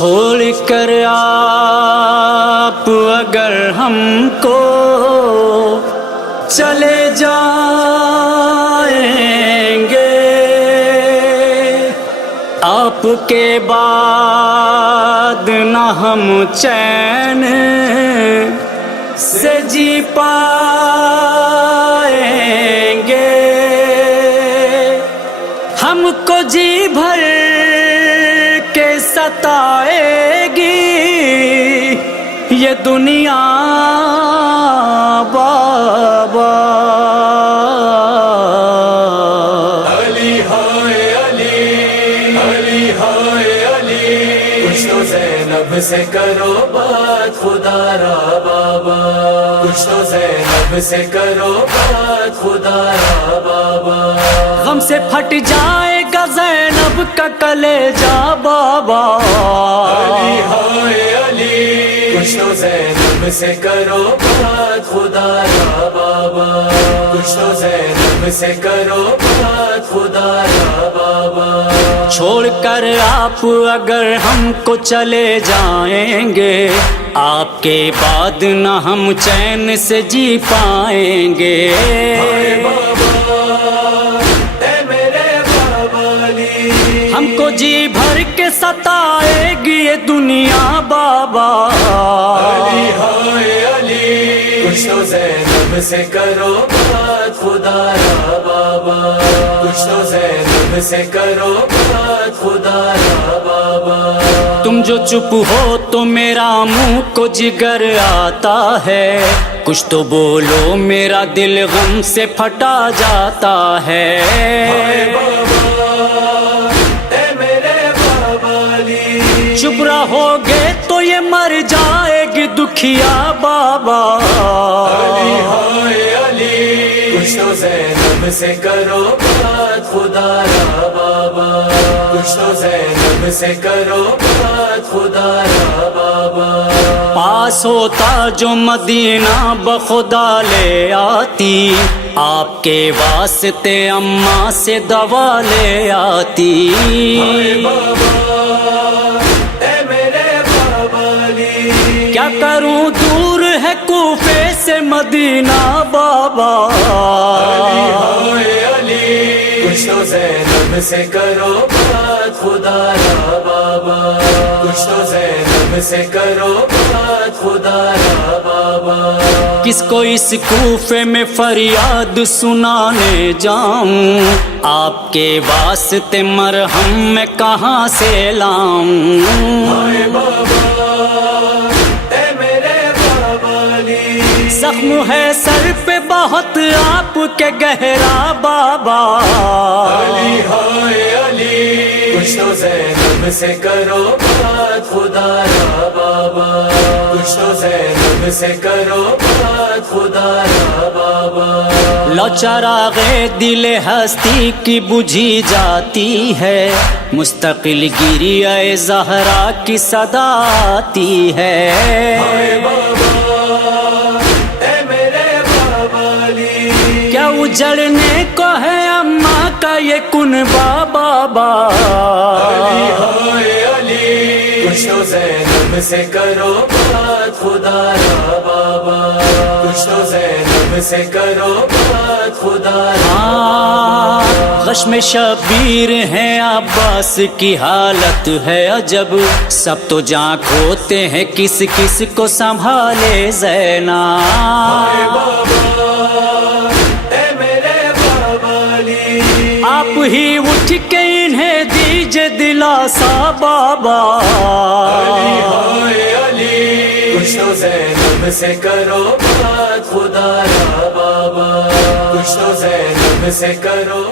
چھوڑ کر آپ اگر ہم کو چلے جائیں گے، آپ کے بعد نہ ہم چین سے جی پائیں گے، ہم کو جی بھر کے ستائے گی یہ دنیا بابا۔ علی ہائے علی، علی ہائے علی، کچھ تو زینب سے کرو بات خدا را بابا، کچھ تو زینب سے کرو بات خدا را بابا۔ غم سے پھٹ جائے گا زینب کا کلیجہ بابا۔ علی ہائے علی، کچھ تو زینب سے کرو بات خدا را بابا، کچھ تو زینب سے کرو بات خدا را بابا۔ چھوڑ کر آپ اگر ہم کو چلے جائیں گے، آپ کے بعد نہ ہم چین سے جی پائیں گے۔ ہم کو جی بھر کے ستائے گی یہ دنیا بابا۔ علی ہائے علی، کچھ تو زینب سے کرو بات خدا را بابا، کچھ تو زینب سے کرو بات خدا را بابا۔ تم جو چپ ہو تو میرا منہ کو جگر آتا ہے، کچھ تو بولو میرا دل غم سے پھٹا جاتا ہے۔ چپ رہو گے تو یہ مر جائے گی دکھیا بابا۔ علی ہائے علی، کچھ تو زینب سے کرو بات خدا را بابا، کچھ تو زینب سے کرو بات خدا را بابا۔ پاس ہوتا جو مدینہ بخدا لے آتی، آپ کے واسطے اماں سے دوا لے آتی۔ کیا کروں دور ہے کوفے سے مدینہ بابا۔ علی ہائے علی، کچھ تو زینب سے کرو بات خدا را بابا، کچھ تو زینب سے کرو بات خدا را بابا۔ کس کو اس کوفے میں فریاد سنانے جاؤں، آپ کے واسطے مرہم میں کہاں سے لاؤں۔ زخم ہے سر پہ بہت آپ کے گہرا بابا۔ علی ہائے علی، کچھ تو زینب سے کرو بات خدا را بابا، کچھ تو زینب سے کرو بات خدا را بابا۔ لو چراغ دل ہستی کی بجھی جاتی ہے، مستقل گریہ زہرا کی صدا آتی ہے۔ کیا اجڑنے کو ہے اماں کا یہ کنبہ بابا۔ علی ہائے علی، کچھ تو زینب سے کرو بات خدا را بابا، کچھ تو زینب سے کرو بات خدا را بابا۔ غشم شبیر ہیں عباس کی حالت ہے عجب، سب تو جان کھوتے ہیں کس کس کو سنبھالے زینب۔ آپ ہی اٹھ کے انہیں دیجئے دلاسا بابا۔ علی ہائے علی، کچھ تو زینب سے کرو بات خدا را بابا، کچھ تو زینب سے کرو